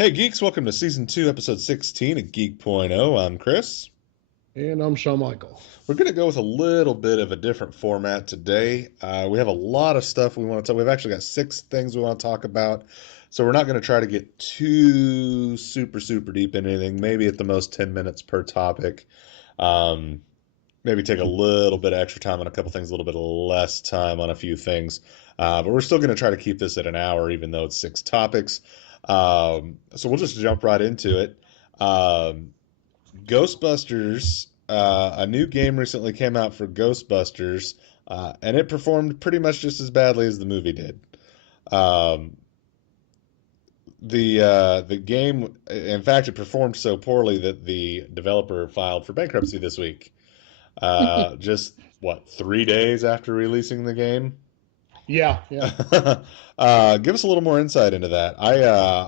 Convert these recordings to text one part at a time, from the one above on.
Hey Geeks, welcome to Season 2, Episode 16 of Geek.0. I'm Chris. And I'm Shawn Michael. We're going to go with a little bit of a different format today. We have a lot of stuff we want to talk. We've actually got 6 things we want to talk about. So we're not going to try to get too super deep in anything. Maybe at the most 10 minutes per topic. Um, Maybe take a little bit of extra time on a couple things, a little bit less time on a few things. But we're still going to try to keep this at an hour, even though it's 6 topics. So we'll just jump right into it. Ghostbusters, a new game recently came out for Ghostbusters, and it performed pretty much just as badly as the movie did. Um, the game, in fact, it performed so poorly that the developer filed for bankruptcy this week. Just what, 3 days after releasing the game? Yeah, yeah. Give us a little more insight into that.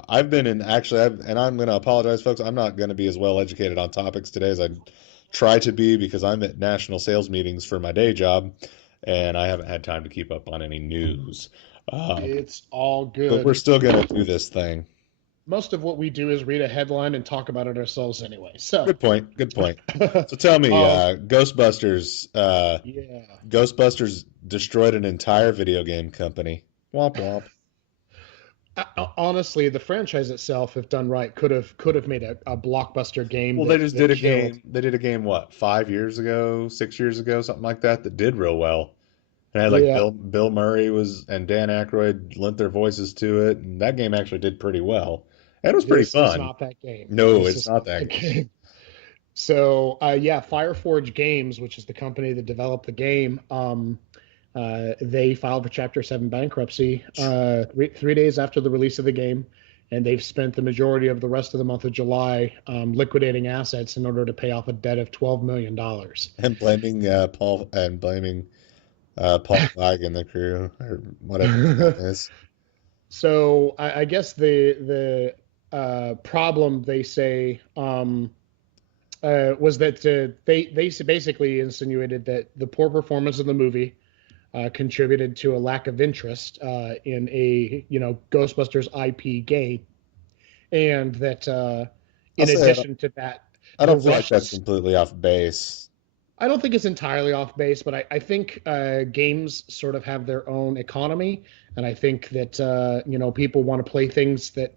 I've been in actually, and I'm going to apologize, folks. I'm not going to be as well educated on topics today as I try to be because I'm at national sales meetings for my day job, and I haven't had time to keep up on any news. It's all But we're good. still going to do this thing. Most of what we do is read a headline and talk about it ourselves anyway. So, Good point. Good point. So tell me, um, Ghostbusters. yeah. Ghostbusters destroyed an entire video game company. Womp womp. Honestly, the franchise itself, if done right, could have made a blockbuster game Well, they that just did that a killed. game. They did a game, what, 5 years ago, 6 years ago, something like that, that did real well. And had like Yeah, Bill Murray was and Dan Aykroyd lent their voices to it, and that game actually did pretty well. And it was pretty this is fun. not that game. No, This it's is not not that that game. game. So, yeah, Fireforge Games, which is the company that developed the game, they filed for Chapter 7 bankruptcy 3 days after the release of the game, and they've spent the majority of the rest of the month of July liquidating assets in order to pay off a debt of $12 million. dollars. And blaming Paul Feig and the crew or whatever his name is. So I guess the problem they say was that they basically insinuated that the poor performance of the movie contributed to a lack of interest in a Ghostbusters IP game, and that I'll in say addition to that, I the don't feel like that's rushed. completely off base. I don't think it's entirely off base, but I think games sort of have their own economy, and I think that people want to play things that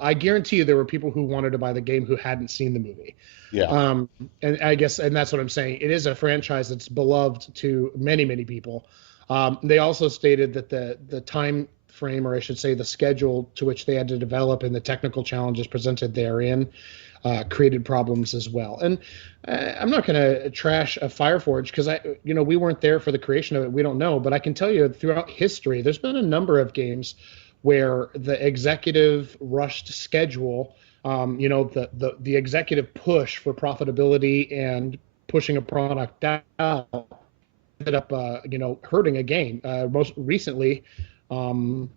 I guarantee you there were people who wanted to buy the game who hadn't seen the movie. Yeah. Um, and I guess, and that's what I'm saying. It is a franchise that's beloved to many people. They also stated that the time frame, or I should say, the schedule to which they had to develop and the technical challenges presented therein created problems as well. And I'm not going to trash a Fireforge because we weren't there for the creation of it. We don't know, but I can tell you throughout history, there's been a number of games where the executive rushed schedule, the executive push for profitability and pushing a product out ended up, hurting a game. Most recently, um,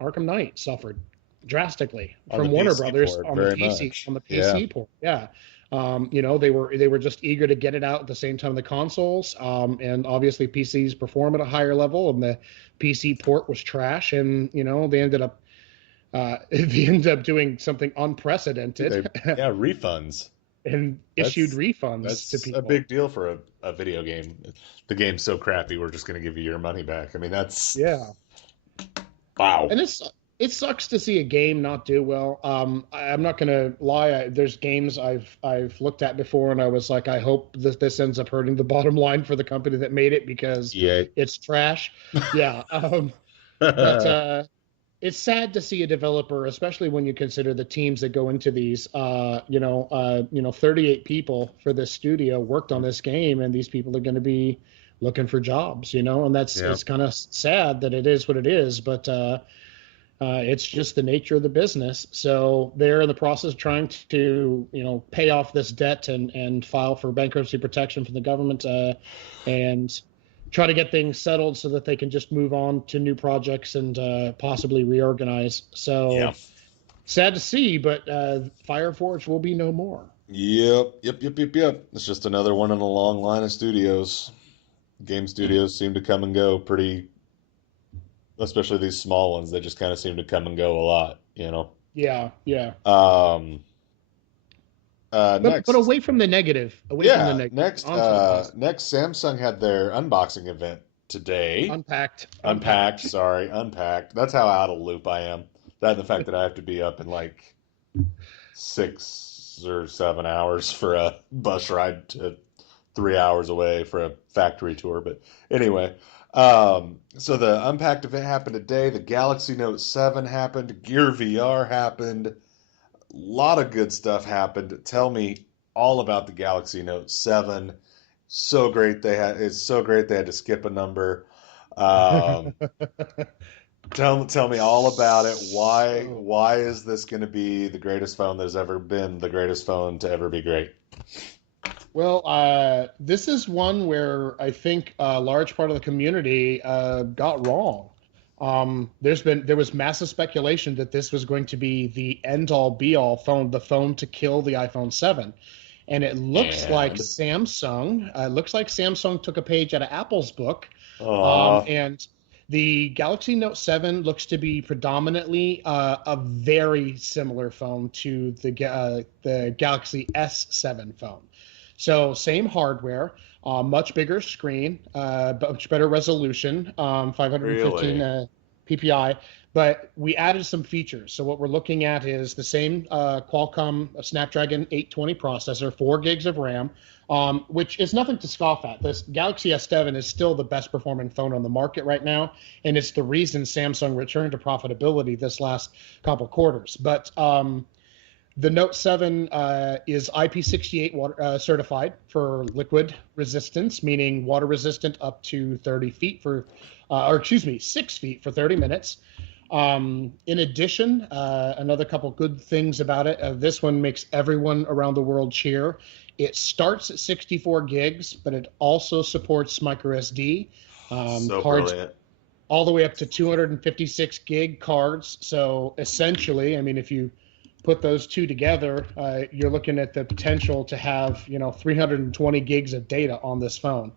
Arkham Knight suffered drastically On the from Warner PC Brothers port, on the very PC much. on the Yeah. PC port. Yeah, they were just eager to get it out at the same time the consoles, and obviously PCs perform at a higher level, and the PC port was trash, and they ended up they ended up doing something They, unprecedented yeah, refunds. and issued That's refunds to that's a people. big deal for a video game. The game's so crappy, we're just going to give you your money back. I mean, that's Yeah. wow. And it sucks to see a game not do well. I'm not gonna lie. There's games I've looked at before, and I was like, I hope that this ends up hurting the bottom line for the company that made it because Yeah. it's trash. Yeah. But it's sad to see a developer, especially when you consider the teams that go into these. 38 people for this studio worked on this game, and these people are going to be looking for jobs. And that's Yeah. it's kind of sad that it is what it is, but. It's just the nature of the business. So they're in the process of trying to, pay off this debt and file for bankruptcy protection from the government and try to get things settled so that they can just move on to new projects and possibly reorganize. Yeah. So sad to see, but Fireforge will be no more. Yep. It's just another one in a long line of studios. Game studios seem to come and go pretty, especially these small ones. They just kind of seem to come and go a lot. Yeah, yeah. Um, But next, away from the negative, yeah, onto the positive. next, Samsung had their unboxing event today. Unpacked, Unpacked, unpacked. sorry, unpacked. That's how out of loop I am. That and the fact that I have to be up in like 6 or 7 hours for a bus ride to 3 hours away for a factory tour. But anyway, so the Unpacked event happened today. The Galaxy Note 7 happened. Gear VR happened. A lot of good stuff happened. Tell me all about the Galaxy Note 7. So great it's so great they had to skip a number. Um, tell me all about it. So, Why is this going to be the greatest phone that has ever been the greatest phone to ever be great? well, this is one where I think a large part of the community got wrong. There was massive speculation that this was going to be the end all be all phone, the phone to kill the iPhone 7. And it And looks like Samsung took a page out of Apple's book. uh And the Galaxy Note 7 looks to be predominantly a very similar phone to the Galaxy S7 phone. So same hardware, much bigger screen, much better resolution, 515 really? PPI. But we added some features. So what we're looking at is the same Qualcomm Snapdragon 820 processor, 4 gigs of RAM, which is nothing to scoff at. This Galaxy S7 is still the best performing phone on the market right now, and it's the reason Samsung returned to profitability this last couple quarters. But the Note 7 is IP68 certified for liquid resistance, meaning water resistant up to 30 feet or excuse me, 6 feet for 30 minutes. In addition, another couple good things about it. This one makes everyone around the world cheer. It starts at 64 gigs, but it also supports micro SD So cards brilliant. all the way up to 256 gig cards. So essentially, I mean, if you put those two together, you're looking at the potential to have 320 gigs of data on this phone.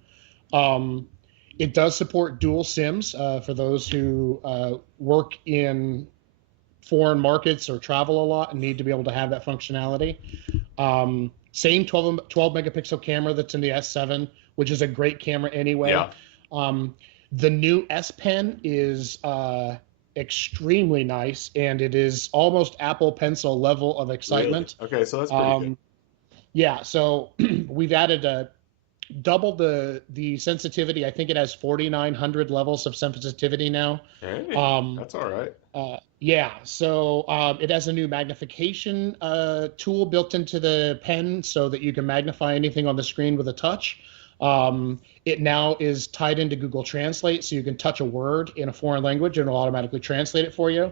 Um, it does support dual SIMs for those who work in foreign markets or travel a lot and need to be able to have that functionality. Same 12 megapixel camera that's in the S7, which is a great camera anyway. Yeah. The new S Pen is extremely nice, and it is almost Apple Pencil level of Really? excitement. Okay, so that's pretty good. Um, yeah, so we've added double the sensitivity. I think it has 4,900 levels of sensitivity now. Hey, Um, that's all right. yeah, so it has a new magnification tool built into the pen so that you can magnify anything on the screen with a touch. It now is tied into Google Translate, so you can touch a word in a foreign language and it'll automatically translate it for you.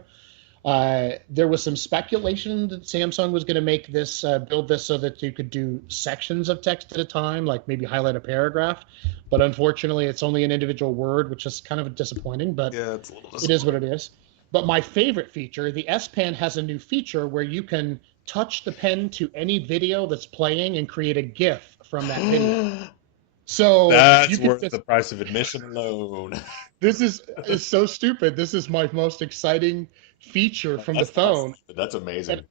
There was some speculation that Samsung was going to make this build this so that you could do sections of text at a time, like maybe highlight a paragraph. But unfortunately, it's only an individual word, which is kind of disappointing, but Yeah, it's a little it is what it disappointing. is. But my favorite feature, the S Pen has a new feature where you can touch the pen to any video that's playing and create a GIF from that video. So you That's could worth just the price of admission alone. this is so stupid. This is my most exciting feature from the That's phone. stupid. That's And amazing.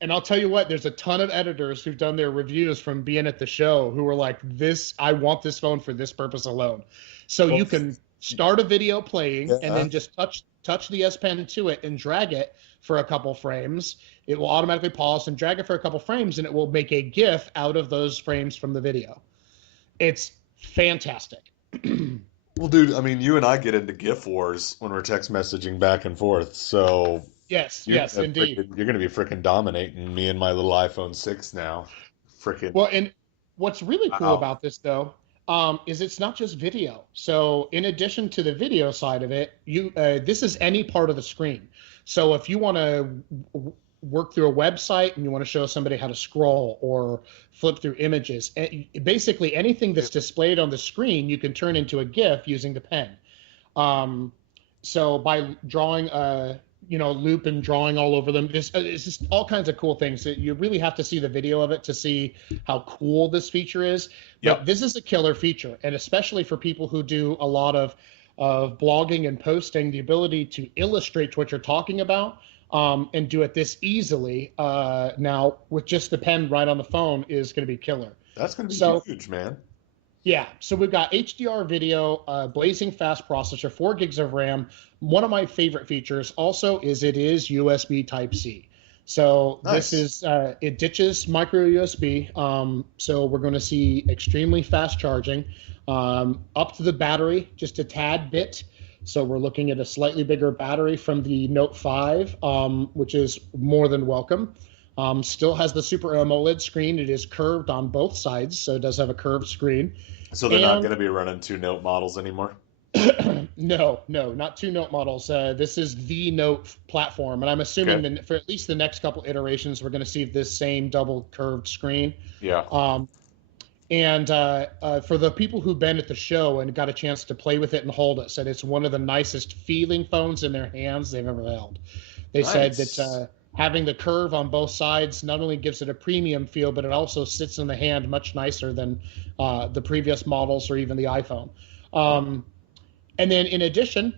and I'll tell you what, there's a ton of editors who've done their reviews from being at the show who were like, "This, I want this phone for this purpose alone." So Well, you can start a video playing and yeah. then just touch the S Pen to it and drag it for a couple frames. It will automatically pause and drag it for a couple frames, and it will make a GIF out of those frames from the video. It's fantastic. Well, dude, I mean, you and I get into GIF wars when we're text messaging back and forth. So Yes, yes, indeed. you're gonna be freaking dominating me and my little iPhone 6 now. Freaking Well, and what's really cool wow. about this though, is it's not just video. So in addition to the video side of it, this is any part of the screen. So if you want to work through a website and you want to show somebody how to scroll or flip through images, basically anything that's displayed on the screen, you can turn into a GIF using the pen. Um, so by drawing a loop and drawing all over them, it's just all kinds of cool things. You really have to see the video of it to see how cool this feature is. But Yep. this is a killer feature, and especially for people who do a lot of blogging and posting, the ability to illustrate what you're talking about. and do it this easily now with just the pen right on the phone is going to be killer. That's going to be So huge, man. yeah, so we've got HDR video, blazing fast processor, 4 gigs of RAM. One of my favorite features also is it is USB Type-C. So this Nice. is, it ditches micro USB. So we're going to see extremely fast charging, up to the battery, just a tad bit. So we're looking at a slightly bigger battery from the Note 5, which is more than welcome. Still has the Super AMOLED screen. It is curved on both sides, so it does have a curved screen. So they're not And going to be running 2 Note models anymore? no, not 2 Note models. This is the Note platform, and I'm assuming Okay. that for at least the next couple iterations, we're going to see this same double curved screen. Yeah. And for the people who've been at the show and got a chance to play with it and hold it, said it's one of the nicest feeling phones in their hands they've ever held. They said Nice. that having the curve on both sides not only gives it a premium feel, but it also sits in the hand much nicer than the previous models or even the iPhone. And then in addition,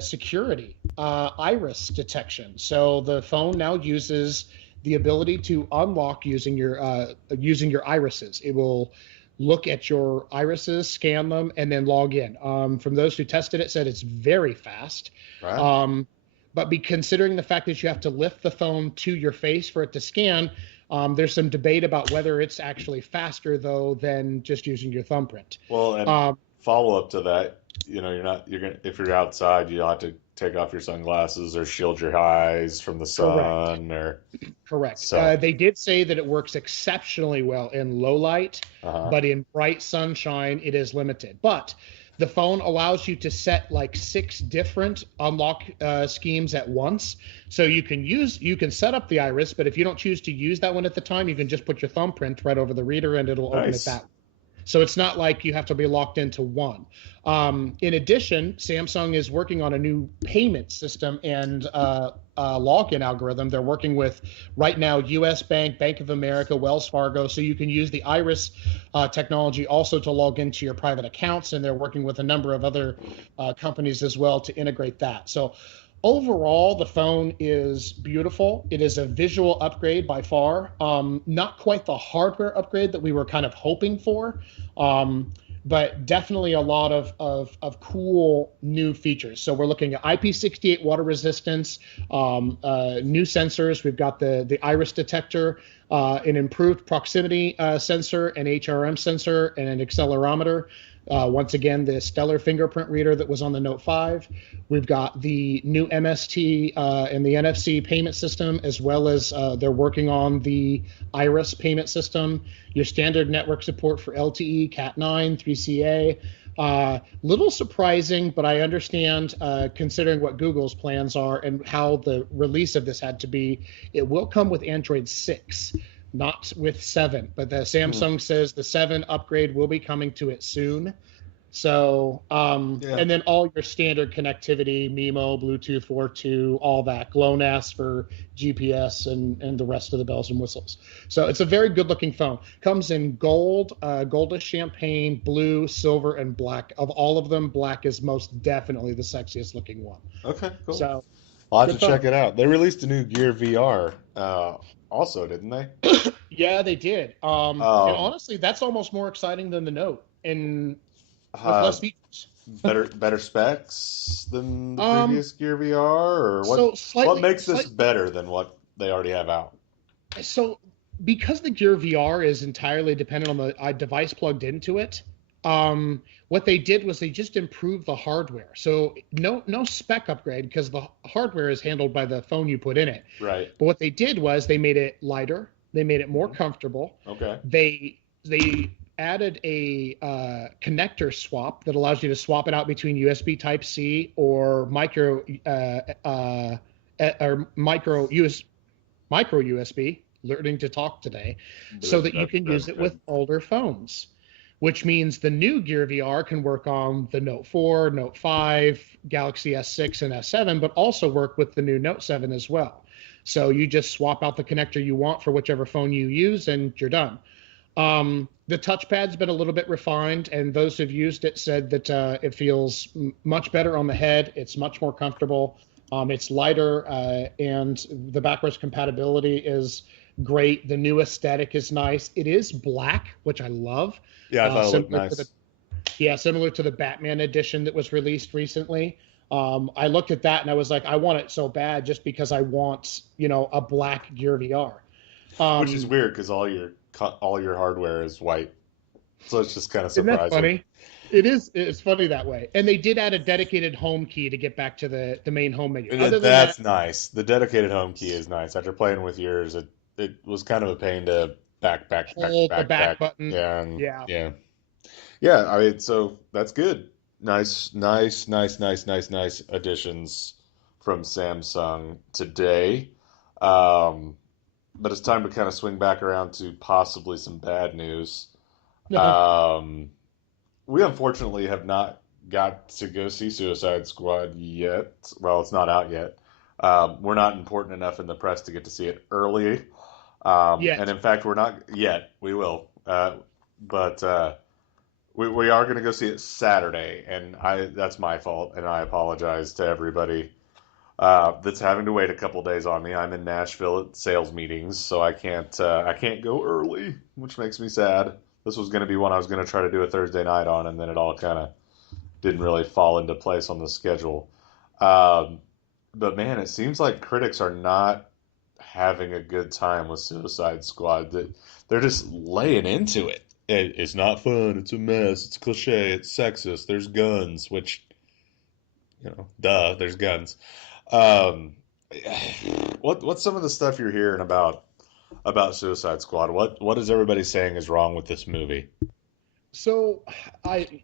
security, iris detection. So the phone now uses the ability to unlock using your irises. It will look at your irises, scan them, and then log in. From those who tested it, said it's very fast. Right. But considering the fact that you have to lift the phone to your face for it to scan, there's some debate about whether it's actually faster though than just using your thumbprint. Well, and Um, follow up to that, you're gonna, if you're outside, you'll have to take off your sunglasses or shield your eyes from the Correct. sun or Correct. so. They did say that it works exceptionally well in low light, Uh-huh. but in bright sunshine, it is limited. But the phone allows you to set like 6 different unlock schemes at once. So you can set up the iris, but if you don't choose to use that one at the time, you can just put your thumbprint right over the reader and it'll open it Nice. that way. So it's not like you have to be locked into one. In addition, Samsung is working on a new payment system and login algorithm. They're working with right now U.S. Bank, Bank of America, Wells Fargo. So you can use the iris technology also to log into your private accounts. And they're working with a number of other companies as well to integrate that. So overall, the phone is beautiful. It is a visual upgrade by far. Not quite the hardware upgrade that we were kind of hoping for, but definitely a lot of cool new features. So we're looking at IP68 water resistance, new sensors. We've got the iris detector, an improved proximity sensor, an HRM sensor, and an accelerometer. Once again, the stellar fingerprint reader that was on the Note 5. We've got the new MST and the NFC payment system, as well as they're working on the Iris payment system, your standard network support for LTE, Cat9, 3CA. Little surprising, but I understand considering what Google's plans are and how the release of this had to be. It will come with Android 6. Not with 7, but the Hmm. Samsung says the 7 upgrade will be coming to it soon. So, Yeah. and then all your standard connectivity, MIMO, Bluetooth 4.2, all that, GLONASS for GPS and the rest of the bells and whistles. So it's a very good looking phone. Comes in gold, goldish champagne, blue, silver, and black. Of all of them, black is most definitely the sexiest looking one. Okay, cool. So I'll have good to phone. check it out. They released a new Gear VR, also, didn't they? Yeah, they did. And Um, honestly, that's almost more exciting than the Note, and with uh, less features. better specs than the Um, previous Gear VR, or so what slightly, makes this slight. better than what they already have out? So because the Gear VR is entirely dependent on the device plugged into it, what they did was they just improved the hardware. So no spec upgrade because the hardware is handled by the phone you put in it. Right. But what they did was they made it lighter, they made it more Hmm. comfortable. Okay. They added a connector swap that allows you to swap it out between USB Type C or micro USB. Learning to talk today, so that you can use That's it good. with older phones. Which means the new Gear VR can work on the Note 4, Note 5, Galaxy S6, and S7, but also work with the new Note 7 as well. So you just swap out the connector you want for whichever phone you use, and you're done. The touchpad's been a little bit refined, and those who've used it said that it feels much better on the head. It's much more comfortable. It's lighter, and the backwards compatibility is great. The new aesthetic is nice. It is black, which I love. Yeah, I thought it looked Similar to the nice. Yeah, similar to the Batman edition that was released recently. I looked at that and I was like, I want it so bad just because I want, a black Gear VR. Which is Um, weird because all your hardware is white, so it's just kind of isn't that surprising. funny? It is. It's funny that way. And they did add a dedicated home key to get back to the main home menu. And Other than that, that's nice. The dedicated home key is nice. After playing with yours, it was kind of a pain to hold the back back. button. Yeah, and Yeah. yeah. I mean, so that's good. Nice additions from Samsung today. Um, but it's time to kind of swing back around to possibly some bad news. Um, we unfortunately have not got to go see Suicide Squad yet. Well, it's not out yet. We're not important enough in the press to get to see it early. And Yet. in fact, we're not yet. We will. But we are going to go see it Saturday, and that's my fault, and I apologize to everybody that's having to wait a couple days on me. I'm in Nashville at sales meetings, so I can't go early, which makes me sad. This was going to be one I was going to try to do a Thursday night on, and then it all kind of didn't really fall into place on the schedule. Um, but man, it seems like critics are not having a good time with Suicide Squad. That they're just laying into it. It's not fun. It's a mess. It's cliche. It's sexist. There's guns, which duh. There's guns. Um, what's some of the stuff you're hearing about Suicide Squad? What is everybody saying is wrong with this movie? So I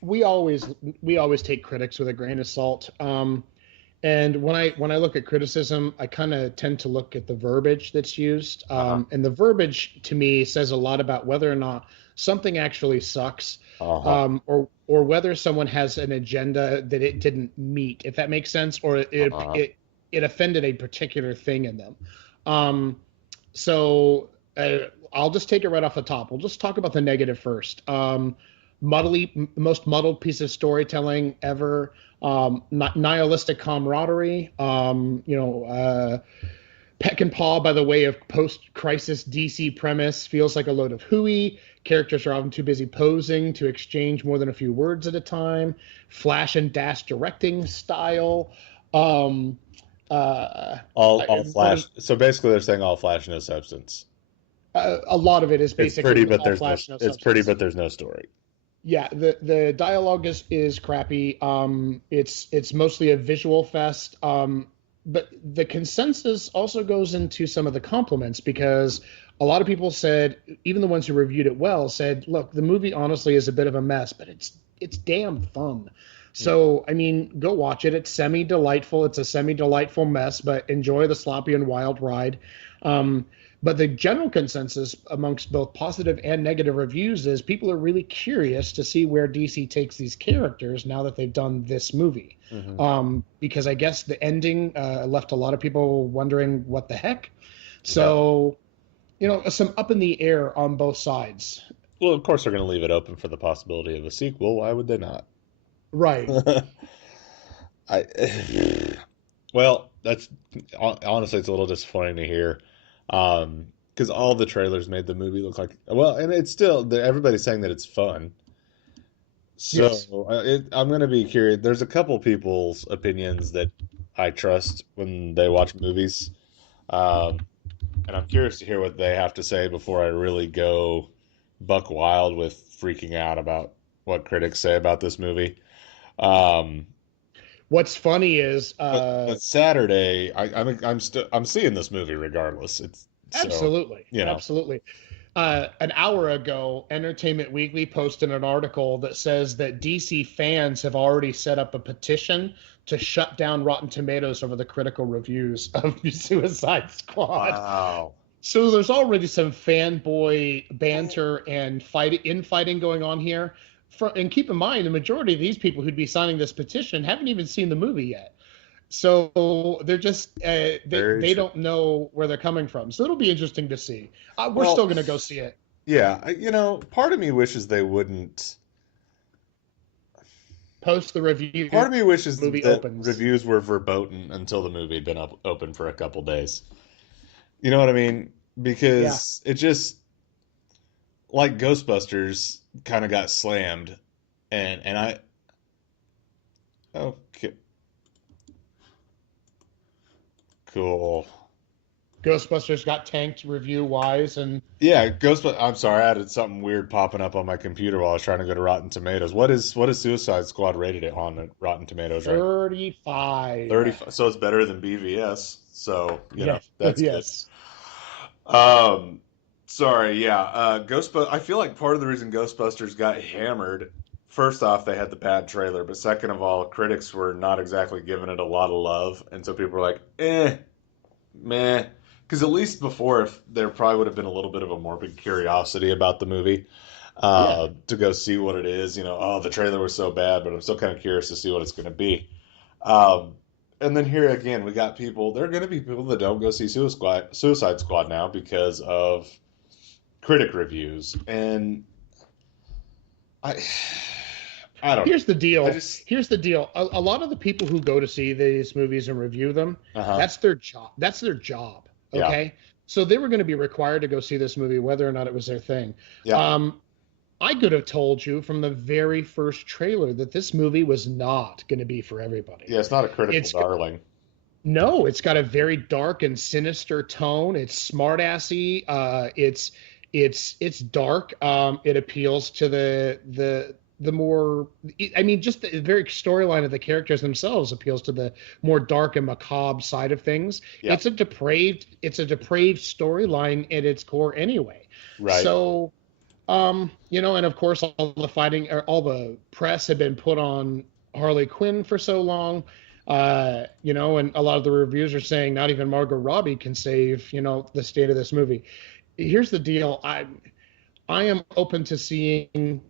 we always we always take critics with a grain of salt. And when I look at criticism, I kind of tend to look at the verbiage that's used. Uh-huh. And the verbiage to me says a lot about whether or not something actually sucks, Uh-huh. or whether someone has an agenda that it didn't meet, if that makes sense, or Uh-huh. it offended a particular thing in them. Um, so I'll just take it right off the top. We'll just talk about the negative first. Most muddled piece of storytelling ever. Nihilistic camaraderie. Peck and paw by the way of post-crisis DC premise feels like a load of hooey. Characters are often too busy posing to exchange more than a few words at a time. Flash and dash directing style. Um, All one of flash. So basically, they're saying all flash, no substance. a lot of it is It's pretty, basically but all there's no. flash, no It's pretty, substance. but there's no story. Yeah, the dialogue is crappy. It's mostly a visual fest. But the consensus also goes into some of the compliments because a lot of people said, even the ones who reviewed it well, said, look, the movie honestly is a bit of a mess, but it's damn fun. Mm. So, I mean, go watch it. It's semi-delightful. It's a semi-delightful mess, but enjoy the sloppy and wild ride. Um, but the general consensus amongst both positive and negative reviews is people are really curious to see where DC takes these characters now that they've done this movie. Hmm. Because I guess the ending left a lot of people wondering what the heck. Yeah. So, some up in the air on both sides. Well, of course they're going to leave it open for the possibility of a sequel. Why would they not? Right. I well, that's honestly it's a little disappointing to hear, because all the trailers made the movie look like well, and it's still everybody's saying that it's fun. Yes. So I'm gonna be curious. There's a couple people's opinions that I trust when they watch movies, um, and I'm curious to hear what they have to say before I really go buck wild with freaking out about what critics say about this movie. Um, What's funny is but Saturday, I'm seeing this movie regardless. It's so absolutely, you know. absolutely. An hour ago, Entertainment Weekly posted an article that says that DC fans have already set up a petition to shut down Rotten Tomatoes over the critical reviews of Suicide Squad. Wow. So there's already some fanboy banter and infighting going on here. And keep in mind, the majority of these people who'd be signing this petition haven't even seen the movie yet. So they're just Very they true. don't know where they're coming from. So it'll be interesting to see. We're Well, still going to go see it. yeah, part of me wishes they wouldn't. post the review, Part of me wishes movie that opens. reviews were verboten until the movie had been open for a couple days. You know what I mean? Yeah. Because it just like Ghostbusters kind of got slammed, and I okay, cool. Ghostbusters got tanked review wise, and Yeah, Ghostbusters. I'm sorry, I had something weird popping up on my computer while I was trying to go to Rotten Tomatoes. What is Suicide Squad rated it on Rotten Tomatoes right now? 35. 35. So it's better than BVS. So Yes. that's good. Yes. Um, sorry, yeah. I feel like part of the reason Ghostbusters got hammered, first off, they had the bad trailer, but second of all, critics were not exactly giving it a lot of love, and so people were like, meh. Because at least before, if there probably would have been a little bit of a morbid curiosity about the movie, Yeah. to go see what it is. Oh, the trailer was so bad, but I'm still kind of curious to see what it's going to be. Um, and then here again, we got people. There are going to be people that don't go see Suicide Squad now because of critic reviews, and I, I don't know. Here's the I deal. just, Here's the deal. A lot of the people who go to see these movies and review them, uh-huh, that's their job. That's their job. yeah, Okay. So they were going to be required to go see this movie, whether or not it was their thing. yeah, Um, I could have told you from the very first trailer that this movie was not going to be for everybody. yeah. It's not a critical It's darling. No, it's got a very dark and sinister tone. It's smartassy. It's dark. It appeals to the more. I mean, just the very storyline of the characters themselves appeals to the more dark and macabre side of things. Yeah, It's a depraved storyline at its core anyway. right. So, and of course, all the press had been put on Harley Quinn for so long, and a lot of the reviews are saying not even Margot Robbie can save, the state of this movie. Here's the deal. I am open to seeing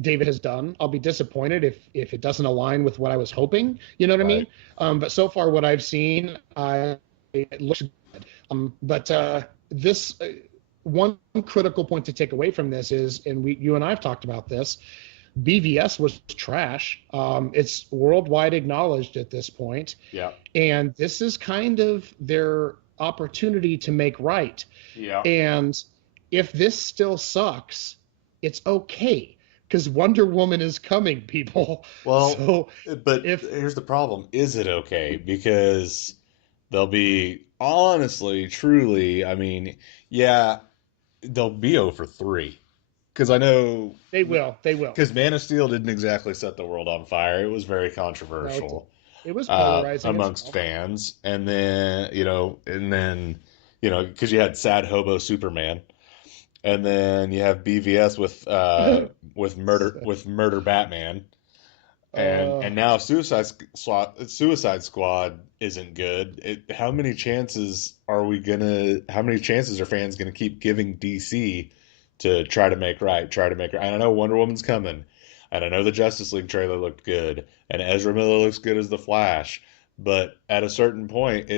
David has done. I'll be disappointed if it doesn't align with what I was hoping. You know what I mean? Right. But so far, what I've seen, it looks good. But this one critical point to take away from this is, and you and I have talked about this. BVS was trash. It's worldwide acknowledged at this point, Yeah. and this is kind of their opportunity to make right. Yeah. And if this still sucks, it's okay because Wonder Woman is coming, people. Well, So but if here's the problem. Is it okay? Because they'll be honestly, truly, I mean, yeah, they'll be over three. Because I know, they will. because Man of Steel didn't exactly set the world on fire. It was very No, controversial it was polarizing as amongst well. fans. And then, because you had Sad Hobo Superman. And then you have BVS with Murder Batman, and uh, now Suicide Squad isn't good. How many chances are fans gonna keep giving DC to try to make right, try to make right? And I know Wonder Woman's coming, and I know the Justice League trailer looked good, and Ezra Miller looks good as the Flash, but at a certain point,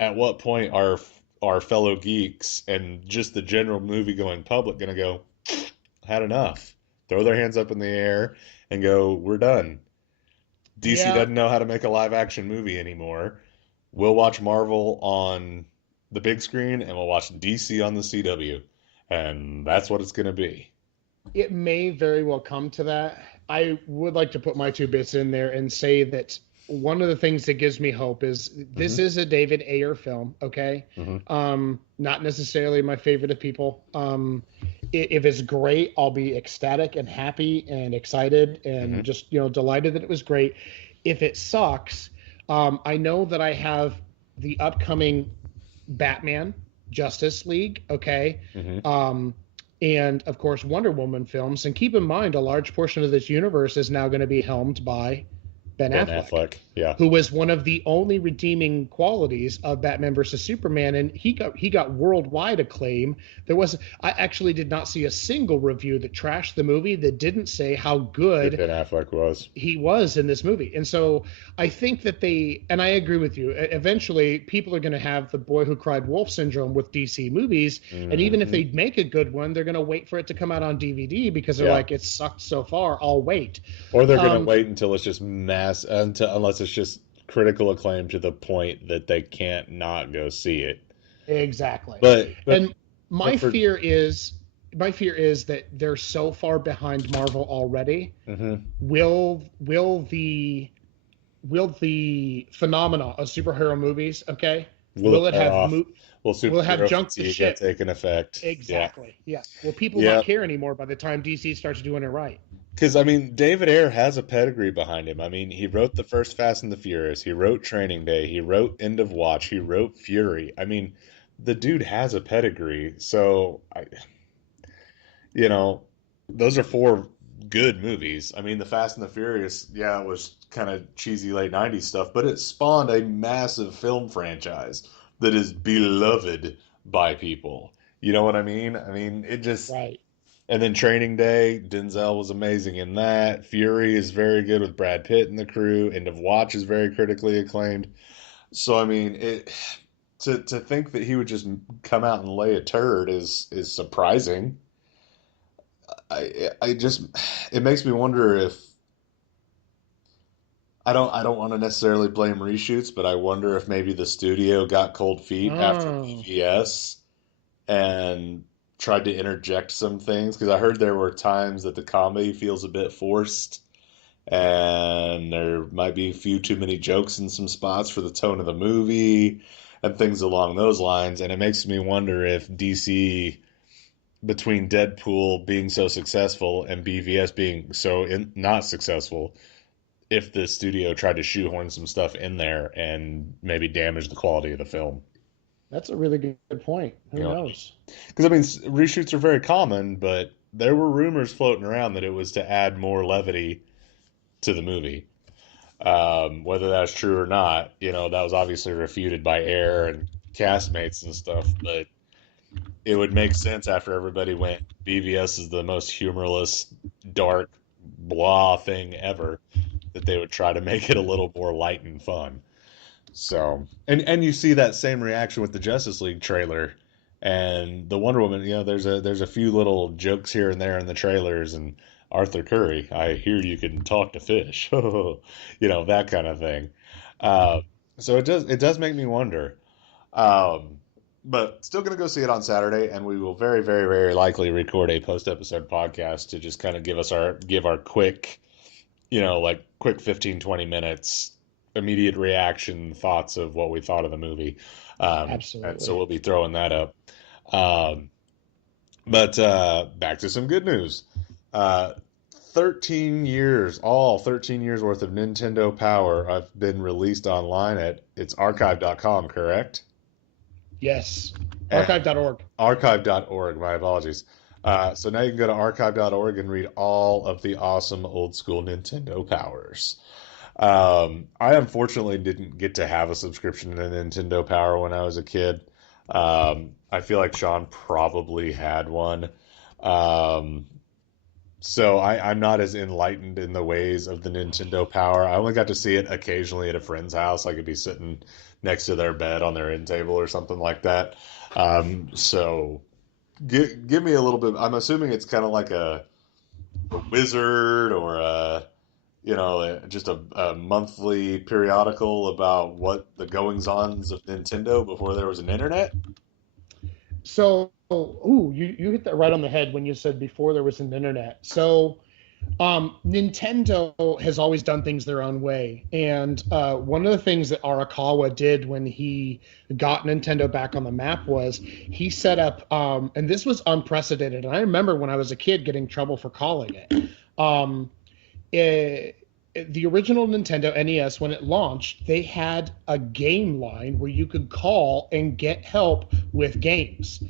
at what point are our fellow geeks and just the general movie going public going to go, had enough, throw their hands up in the air and go, we're done? DC yeah, doesn't know how to make a live action movie anymore. We'll watch Marvel on the big screen and we'll watch DC on the CW, and that's what it's going to be. it may very well come to that. I would like to put my two bits in there and say that one of the things that gives me hope is Hmm. this is a David Ayer film, okay? Hmm. Not necessarily my favorite of people. If it's great, I'll be ecstatic and happy and excited and Hmm. just delighted that it was great. If it sucks, I know that I have the upcoming Batman, Justice League, okay, Hmm. and of course Wonder Woman films. And keep in mind, a large portion of this universe is now going to be helmed by Ben Ben Affleck, Affleck. Yeah. who was one of the only redeeming qualities of Batman versus Superman, and he got worldwide acclaim. I actually did not see a single review that trashed the movie that didn't say how Good good Ben Affleck was. he was in this movie. And so I think that and I agree with you, eventually people are going to have the boy who cried wolf syndrome with DC movies. And even if they make a good one, they're going to wait for it to come out on DVD because they're like, it sucked so far, I'll wait. Or they're going to wait until it's just unless it's just critical acclaim to the point that they can't not go see it. Exactly. But and my fear is that they're so far behind Marvel already. Will the phenomena of superhero movies, okay? Will it have junk the ship take an effect? Exactly. Yeah. Will people not care anymore by the time DC starts doing it right? Because, I mean, David Ayer has a pedigree behind him. I mean, he wrote the first Fast and the Furious. He wrote Training Day. He wrote End of Watch. He wrote Fury. I mean, the dude has a pedigree. So, those are 4 good movies. I mean, the Fast and the Furious, it was kind of cheesy late 90s stuff, but it spawned a massive film franchise that is beloved by people. You know what I mean? I mean, it just... Right. And then Training Day, Denzel was amazing in that. Fury is very good with Brad Pitt and the crew. End of Watch is very critically acclaimed. So, I mean, to think that he would just come out and lay a turd is surprising. It makes me wonder if I don't want to necessarily blame reshoots, but I wonder if maybe the studio got cold feet after BVS and tried to interject some things, because I heard there were times that the comedy feels a bit forced and there might be a few too many jokes in some spots for the tone of the movie and things along those lines. And it makes me wonder if DC, between Deadpool being so successful and BVS being so not successful, if the studio tried to shoehorn some stuff in there and maybe damage the quality of the film. That's a really good point. Who knows? Because, I mean, reshoots are very common, but there were rumors floating around that it was to add more levity to the movie. Whether that's true or not, that was obviously refuted by Ayer and castmates and stuff, but it would make sense after everybody went, BVS is the most humorless, dark, blah thing ever, that they would try to make it a little more light and fun. So, and you see that same reaction with the Justice League trailer and the Wonder Woman. There's a few little jokes here and there in the trailers, and Arthur Curry, I hear you can talk to fish, that kind of thing. So it does make me wonder. But still going to go see it on Saturday, and we will very, very, very likely record a post-episode podcast to just kind of give our quick, quick 15, 20 minutes immediate reaction thoughts of what we thought of the movie. Absolutely. And so we'll be throwing that up. But back to some good news. 13 years worth of Nintendo Power have been released online at it's archive.com, correct? Yes. Archive.org. Archive.org, my apologies. So now you can go to archive.org and read all of the awesome old school Nintendo Powers. I unfortunately didn't get to have a subscription to Nintendo Power when I was a kid. I feel like Sean probably had one. So I'm not as enlightened in the ways of the Nintendo Power. I only got to see it occasionally at a friend's house. I could be sitting next to their bed on their end table or something like that. So give me a little bit. I'm assuming it's kind of like a wizard or just a monthly periodical about what the goings-ons of Nintendo before there was an internet. So, you hit that right on the head when you said before there was an internet. So, Nintendo has always done things their own way. And one of the things that Arakawa did when he got Nintendo back on the map was he set up, and this was unprecedented. And I remember when I was a kid getting in trouble for calling it. The original Nintendo NES, when it launched, they had a game line where you could call and get help with games.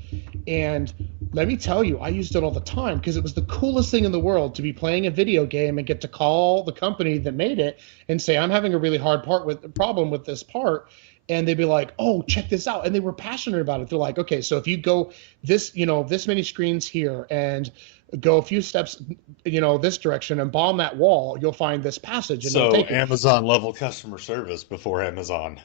And let me tell you, I used it all the time because it was the coolest thing in the world to be playing a video game and get to call the company that made it and say, I'm having a really hard problem with this part. And they'd be like, oh, check this out. And they were passionate about it. They're like, okay, so if you go this many screens here and go a few steps, this direction and bomb that wall, you'll find this passage. And So Amazon level customer service before Amazon.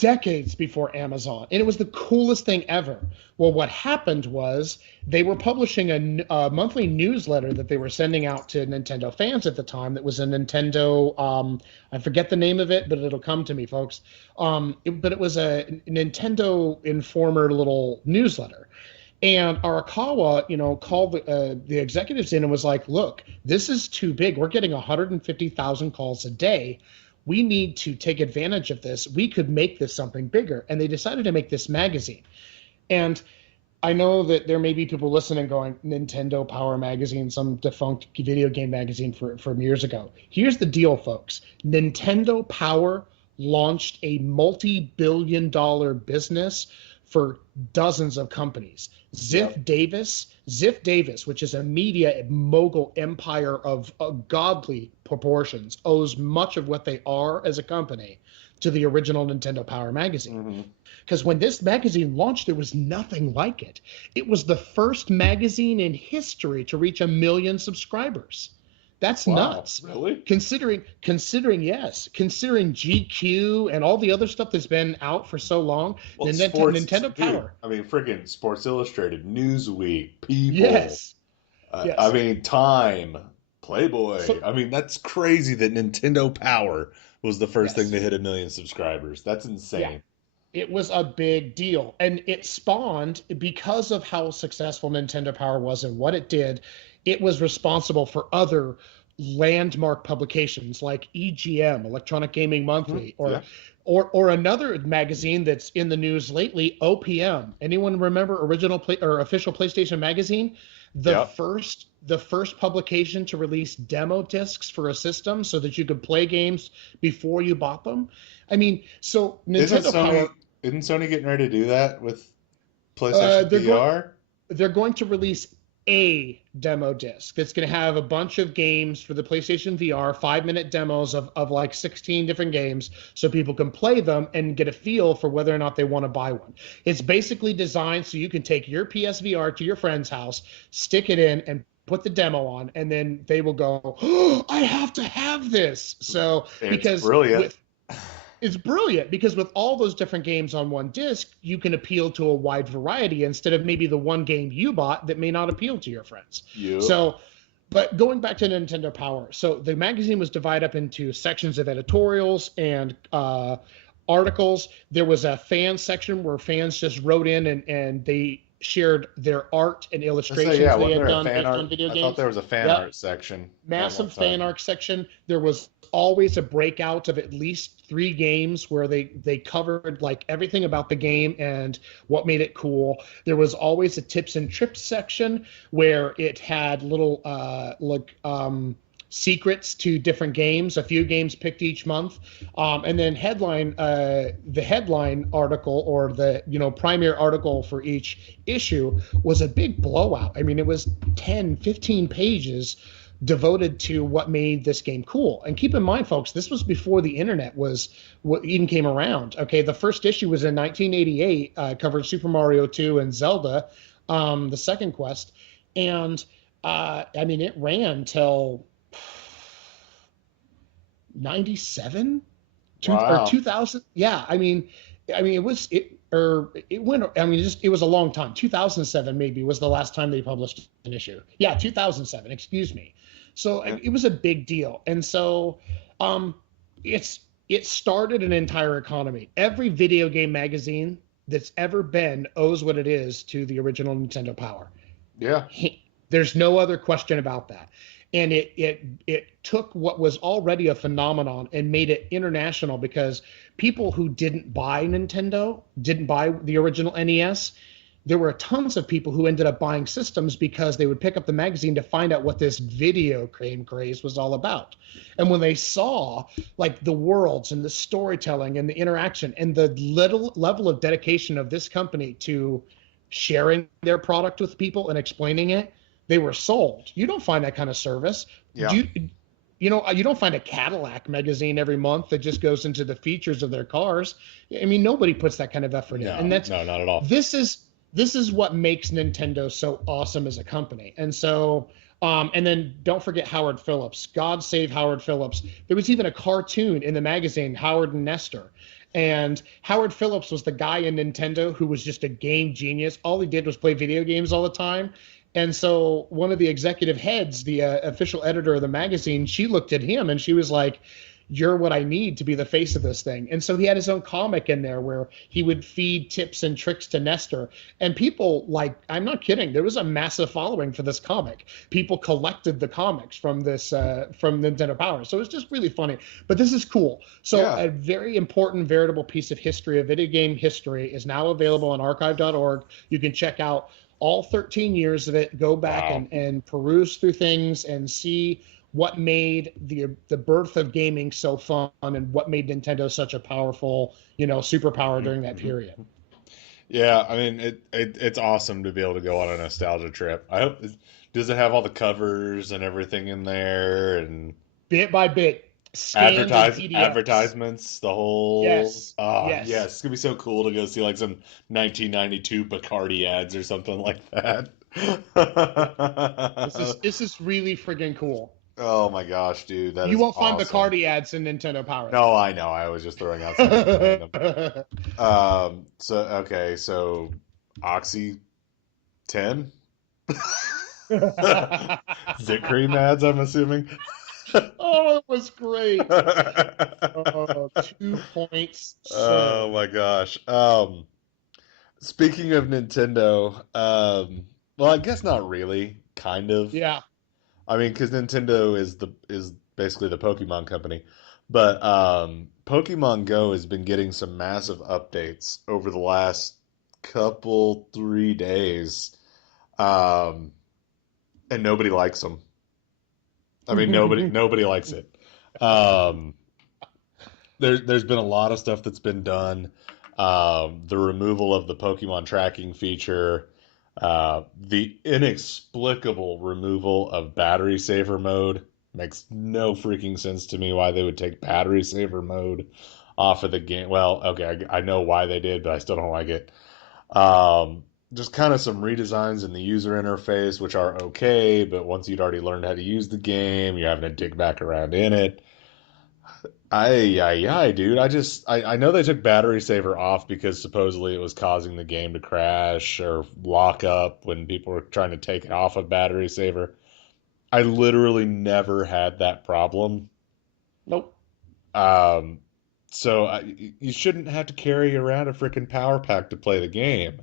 decades before Amazon, and it was the coolest thing ever. Well, what happened was they were publishing a monthly newsletter that they were sending out to Nintendo fans at the time. That was a Nintendo, I forget the name of it, but it'll come to me, folks. But it was a Nintendo Informer little newsletter. And Arakawa, called the executives in and was like, look, this is too big. We're getting 150,000 calls a day. We need to take advantage of this. We could make this something bigger. And they decided to make this magazine. And I know that there may be people listening going, Nintendo Power Magazine, some defunct video game magazine from years ago. Here's the deal, folks. Nintendo Power launched a multi-billion-dollar business for dozens of companies. Ziff Davis, which is a media mogul empire of godly proportions, owes much of what they are as a company to the original Nintendo Power magazine. Because when this magazine launched, there was nothing like it. It was the first magazine in history to reach 1 million subscribers. That's nuts. Really? Considering GQ and all the other stuff that's been out for so long, Well, Nintendo Power. I mean, freaking Sports Illustrated, Newsweek, People. Yes. Yes. I mean, Time, Playboy. I mean, that's crazy that Nintendo Power was the first thing to hit 1 million subscribers. That's insane. Yeah. It was a big deal. And it spawned, because of how successful Nintendo Power was and what it did, it was responsible for other landmark publications like EGM, Electronic Gaming Monthly, or another magazine that's in the news lately, OPM. Anyone remember official PlayStation magazine? The first publication to release demo discs for a system so that you could play games before you bought them. I mean, so Nintendo Power. Isn't Sony getting ready to do that with PlayStation VR? They're going to release a demo disc that's going to have a bunch of games for the PlayStation VR, 5-minute demos of like 16 different games so people can play them and get a feel for whether or not they want to buy one. It's basically designed so you can take your PSVR to your friend's house, stick it in, and put the demo on, and then they will go, oh, I have to have this. So it's brilliant. It's brilliant because with all those different games on one disc, you can appeal to a wide variety instead of maybe the one game you bought that may not appeal to your friends. Yep. So, but going back to Nintendo Power, so the magazine was divided up into sections of editorials and articles. There was a fan section where fans just wrote in and they shared their art and illustrations they had done based on video games. I thought there was a fan art section. Massive fan art section. There was always a breakout of at least 3 games where they covered like everything about the game and what made it cool. There was always a tips and trips section where it had little secrets to different games, a few games picked each month. And then the headline article or the primary article for each issue was a big blowout. I mean, it was 10, 15 pages devoted to what made this game cool. And keep in mind, folks, this was before the internet was what even came around. Okay, the first issue was in 1988, covered Super Mario 2 and Zelda, the second quest. And I mean, it ran till 97 or 2000. Yeah, I mean it was it was a long time. 2007 maybe was the last time they published an issue. Yeah, 2007, excuse me. So it was a big deal. And so it started an entire economy. Every video game magazine that's ever been owes what it is to the original Nintendo Power. Yeah. There's no other question about that. And it took what was already a phenomenon and made it international because people who didn't buy Nintendo, didn't buy the original NES, there were tons of people who ended up buying systems because they would pick up the magazine to find out what this video game craze was all about. And when they saw like the worlds and the storytelling and the interaction and the little level of dedication of this company to sharing their product with people and explaining it, they were sold. You don't find that kind of service. Yeah. Do you don't find a Cadillac magazine every month that just goes into the features of their cars. I mean, nobody puts that kind of effort in. No, And no, not at all. This is what makes Nintendo so awesome as a company. And so and then don't forget Howard Phillips. God save Howard Phillips. There was even a cartoon in the magazine, Howard and Nestor. And Howard Phillips was the guy in Nintendo who was just a game genius. All he did was play video games all the time. And so one of the executive heads, the official editor of the magazine, she looked at him and she was like, "You're what I need to be the face of this thing." And so he had his own comic in there where he would feed tips and tricks to Nestor. And people, like, I'm not kidding, there was a massive following for this comic. People collected the comics from this from Nintendo Power. So it's just really funny. But this is cool. So Yeah. a very important veritable piece of history, of video game history, is now available on archive.org. You can check out all 13 years of it, go back Wow. and peruse through things and see what made the birth of gaming so fun and what made Nintendo such a powerful, superpower during that period. Yeah, I mean it's awesome to be able to go on a nostalgia trip. I hope does it have all the covers and everything in there and Bit by bit, scanned in PDFs. advertisements, the whole Yes, yes. yes. It's gonna be so cool to go see like some 1992 Bacardi ads or something like that. This is really friggin' cool. Oh my gosh, dude, that You is won't find awesome. Bacardi ads in Nintendo Power. No, I know. I was just throwing out something random. So Oxy 10? Zit cream ads, I'm assuming. Oh, it was great. 2 points. Oh my gosh. Speaking of Nintendo, well, I guess not really, kind of. Yeah. I mean, because Nintendo is basically the Pokemon company, but Pokemon Go has been getting some massive updates over the last 3 days, and nobody likes them. I mean, nobody likes it. There's been a lot of stuff that's been done. The removal of the Pokemon tracking feature. The inexplicable removal of battery saver mode makes no freaking sense to me why they would take battery saver mode off of the game. Well, okay, I know why they did, but I still don't like it. Just kind of some redesigns in the user interface, which are okay, but once you'd already learned how to use the game, you're having to dig back around in it. Dude. I know they took battery saver off because supposedly it was causing the game to crash or lock up when people were trying to take it off of battery saver. I literally never had that problem. Nope. So you shouldn't have to carry around a freaking power pack to play the game.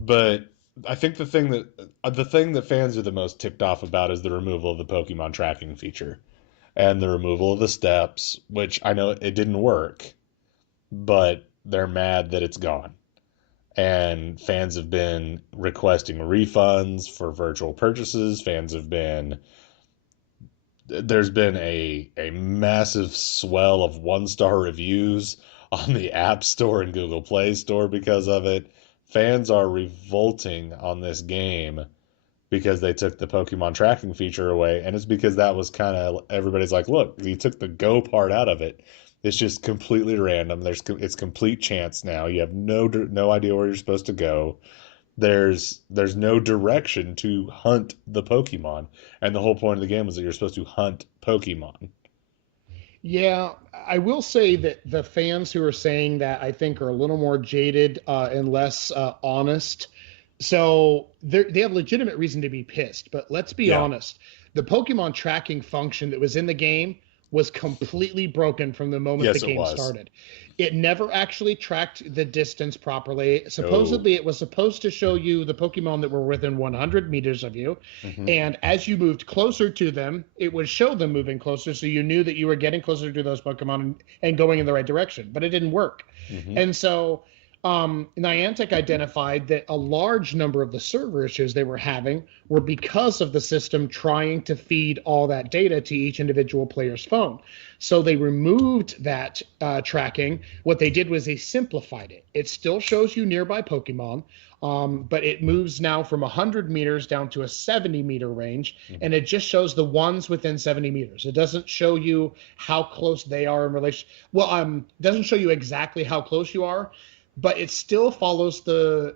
But I think the thing that fans are the most ticked off about is the removal of the Pokemon tracking feature and the removal of the steps, which I know it didn't work, but they're mad that it's gone. And fans have been requesting refunds for virtual purchases. There's been a massive swell of 1-star reviews on the App Store and Google Play Store because of it. Fans are revolting on this game because they took the Pokemon tracking feature away, and it's because that was kind of everybody's like, look, you took the go part out of it. It's just completely random. It's complete chance now. You have no idea where you're supposed to go. There's no direction to hunt the Pokemon, and the whole point of the game was that you're supposed to hunt Pokemon. Yeah, I will say that the fans who are saying that I think are a little more jaded and less honest. So they have legitimate reason to be pissed, but let's be Yeah. honest. The Pokemon tracking function that was in the game was completely broken from the moment Yes, the it game was. started. It never actually tracked the distance properly. Supposedly, it was supposed to show you the Pokemon that were within 100 meters of you. Mhm. And as you moved closer to them, it would show them moving closer. So you knew that you were getting closer to those Pokemon and going in the right direction, but it didn't work. Mhm. And so Niantic identified that a large number of the server issues they were having were because of the system trying to feed all that data to each individual player's phone. So they removed that tracking. What they did was they simplified it. It still shows you nearby Pokemon, but it moves now from 100 meters down to a 70-meter range, and it just shows the ones within 70 meters. It doesn't show you how close they are in relation. Well, it doesn't show you exactly how close you are, but it still follows the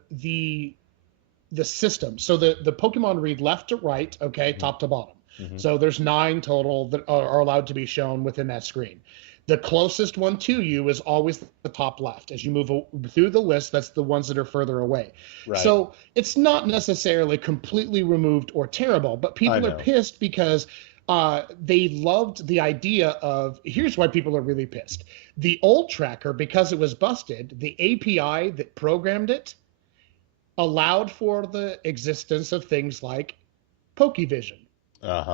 system. So the Pokemon read left to right, okay, top to bottom. So there's 9 total that are allowed to be shown within that screen. The closest one to you is always the top left. As you move through the list, that's the ones that are further away. Right. So it's not necessarily completely removed or terrible, but people are pissed because they loved the idea of, here's why people are really pissed. The old tracker, because it was busted, the API that programmed it allowed for the existence of things like Pokevision,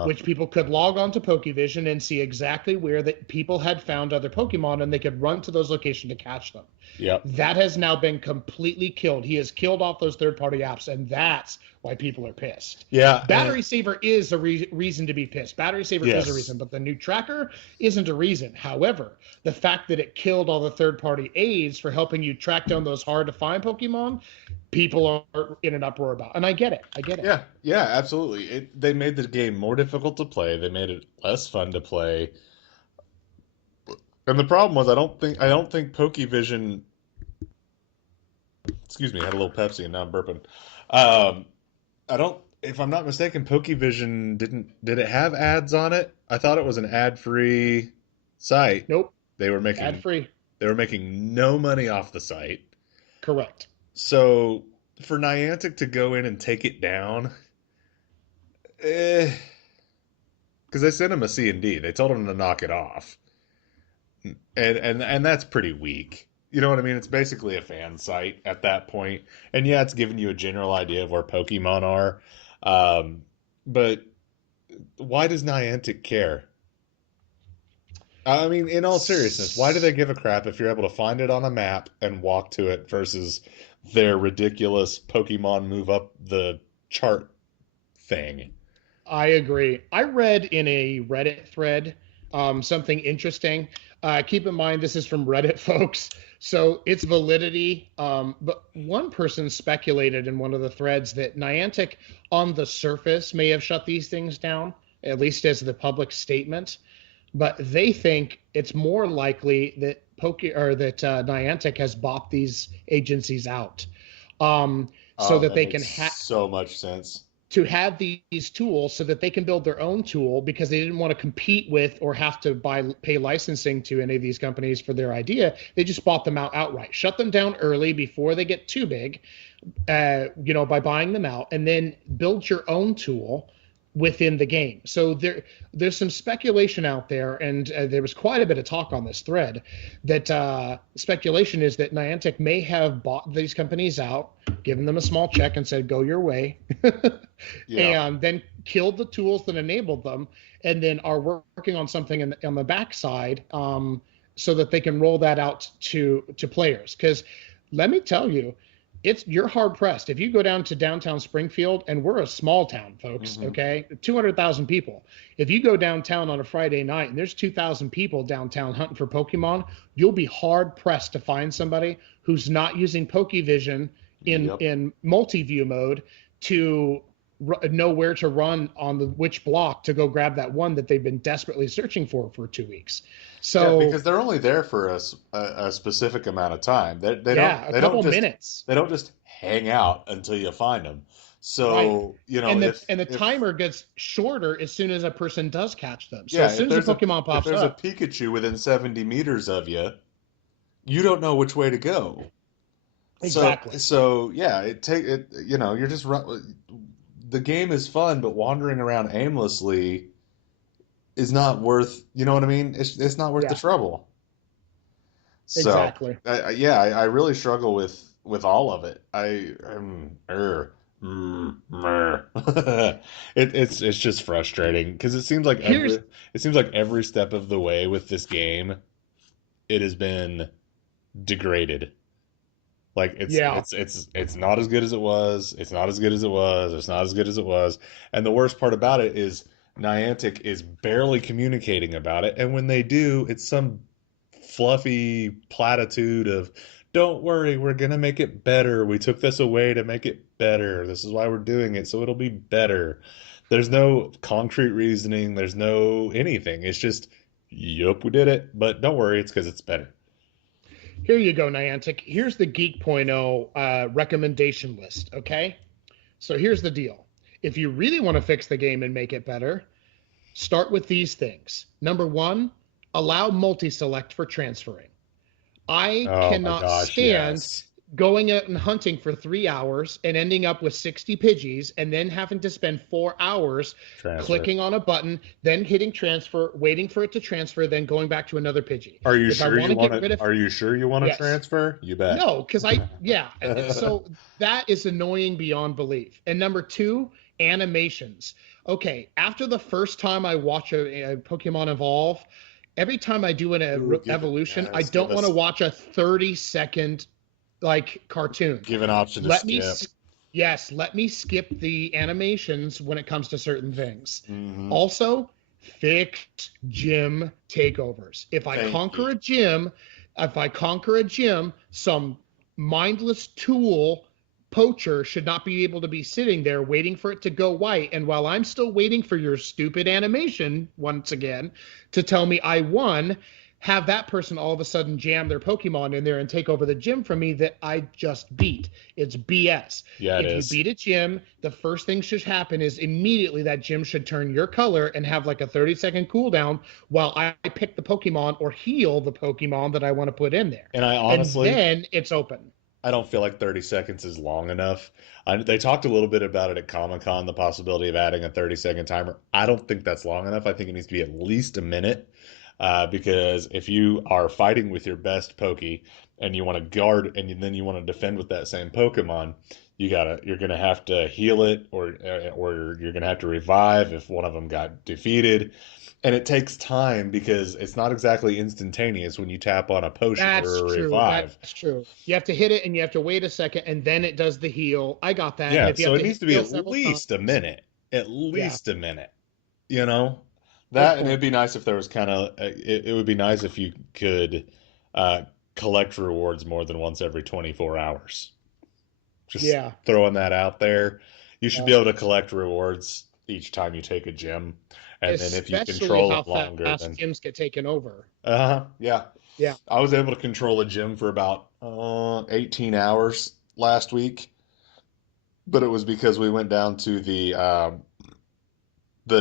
which people could log on to Pokevision and see exactly where that people had found other Pokemon, and they could run to those locations to catch them. Yep. That has now been completely killed. He has killed off those third-party apps, and that's why people are pissed. Yeah. Battery Saver is a reason to be pissed. Battery Saver is a reason, but the new tracker isn't a reason. However, the fact that it killed all the third-party aids for helping you track down those hard-to-find Pokemon, people are in an uproar about. And I get it. Yeah, absolutely. They made the game more difficult to play. They made it less fun to play. And the problem was, I don't think Pokevision. Excuse me, I had a little Pepsi and now I'm burping. I don't, if I'm not mistaken, Pokevision did it have ads on it? I thought it was an ad-free site. Nope. They were making ad-free. They were making no money off the site. Correct. So for Niantic to go in and take it down, because they sent him a C&D, they told him to knock it off, and that's pretty weak. You know what I mean? It's basically a fan site at that point. And yeah, it's giving you a general idea of where Pokemon are. But why does Niantic care? I mean, in all seriousness, why do they give a crap if you're able to find it on a map and walk to it versus their ridiculous Pokemon move up the chart thing? I agree. I read in a Reddit thread something interesting. Keep in mind, this is from Reddit, folks. So it's validity. But one person speculated in one of the threads that Niantic on the surface may have shut these things down, at least as the public statement. But they think it's more likely that Niantic has bought these agencies out, so that they can have so much sense to have these tools so that they can build their own tool, because they didn't want to compete with or have to pay licensing to any of these companies for their idea. They just bought them out outright, shut them down early before they get too big, by buying them out, and then build your own tool within the game. So there's some speculation out there, and there was quite a bit of talk on this thread that speculation is that Niantic may have bought these companies out, given them a small check and said, go your way, and then killed the tools that enabled them, and then are working on something on the backside so that they can roll that out to players. Because let me tell you, you're hard pressed if you go down to downtown Springfield, and we're a small town, folks. Okay, 200,000 people. If you go downtown on a Friday night and there's 2,000 people downtown hunting for Pokemon, you'll be hard pressed to find somebody who's not using Pokevision in multi-view mode to know where to run on which block to go grab that one that they've been desperately searching for 2 weeks. So because they're only there for a specific amount of time. They a couple minutes. They don't just hang out until you find them. So the timer gets shorter as soon as a person does catch them. So as soon as a Pokemon pops up, if there's a Pikachu within 70 meters of you, you don't know which way to go. Exactly. So yeah, you're just the game is fun, but wandering around aimlessly is not worth, you know what I mean? It's not worth the trouble. So, exactly. I really struggle with all of it. It's just frustrating because it seems like every step of the way with this game, it has been degraded. Like Yeah. it's not as good as it was. It's not as good as it was. It's not as good as it was. And the worst part about it is Niantic is barely communicating about it. And when they do, it's some fluffy platitude of, "Don't worry, we're gonna make it better. We took this away to make it better. This is why we're doing it, so it'll be better." There's no concrete reasoning. There's no anything. It's just, "Yup, we did it, but don't worry, it's because it's better." Here you go, Niantic. Here's the Geek.0 recommendation list, okay? So here's the deal. If you really want to fix the game and make it better, start with these things. Number one, allow multi-select for transferring. I Oh my cannot gosh, stand yes. going out and hunting for 3 hours and ending up with 60 Pidgeys and then having to spend 4 hours Transfer. clicking on a button, then hitting transfer, waiting for it to transfer, then going back to another Pidgey. Are you If I sure want you to want get to rid of, are you sure you want to yes. transfer? You bet. No, because yeah. So that is annoying beyond belief. And number two, animations. Okay, after the first time I watch a Pokemon evolve, every time I do an Ooh, evolution, I give don't want to us watch a 30-second like cartoon. give an option to Let me, skip. yes, let me skip the animations when it comes to certain things. Hmm. Also, fixed gym takeovers. Thank you. If I conquer a gym, some mindless tool poacher should not be able to be sitting there waiting for it to go white. And while I'm still waiting for your stupid animation, once again, to tell me I won, have that person all of a sudden jam their Pokemon in there and take over the gym from me that I just beat. It's BS. Yeah, it If you is. beat a gym, the first thing should happen is immediately that gym should turn your color and have like a 30-second cooldown while I pick the Pokemon or heal the Pokemon that I want to put in there. And I And honestly, then it's open. I don't feel like 30 seconds is long enough. They talked a little bit about it at Comic-Con, the possibility of adding a 30-second timer. I don't think that's long enough. I think it needs to be at least a minute. Because if you are fighting with your best Poke and you want to guard and then you want to defend with that same Pokemon, you're gonna have to heal it, or you're gonna have to revive if one of them got defeated. And it takes time because it's not exactly instantaneous when you tap on a potion or That's a true. revive. That's true. You have to hit it and you have to wait a second and then it does the heal. I got that. And Yeah, if you so have it to needs to be heal at several least a times, minute. At yeah, least a minute. You know? good That, and it'd point. be nice if there was kind of it would be nice if you could uh collect rewards more than once every 24 hours. Just Yeah. throwing that out there. You should be Uh, able to collect rewards each time you take a gym. And then if you Especially control how them longer, fast then gyms get taken over. yeah. Yeah. I was able to control a gym for about 18 hours last week, but it was because we went down to the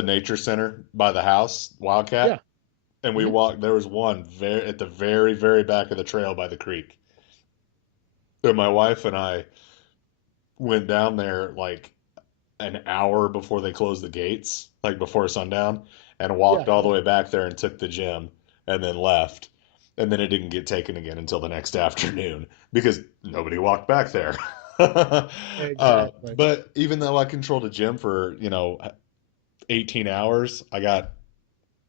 nature center by the house, Yeah. Wildcat, and we Hmm. walked. There was one very at the very, very back of the trail by the creek. And my wife and I went down there like an hour before they closed the gates, like before sundown, and walked Yeah. all the way back there and took the gym and then left. And then it didn't get taken again until the next afternoon because nobody walked back there. Exactly. But even though I controlled a gym for, 18 hours, I got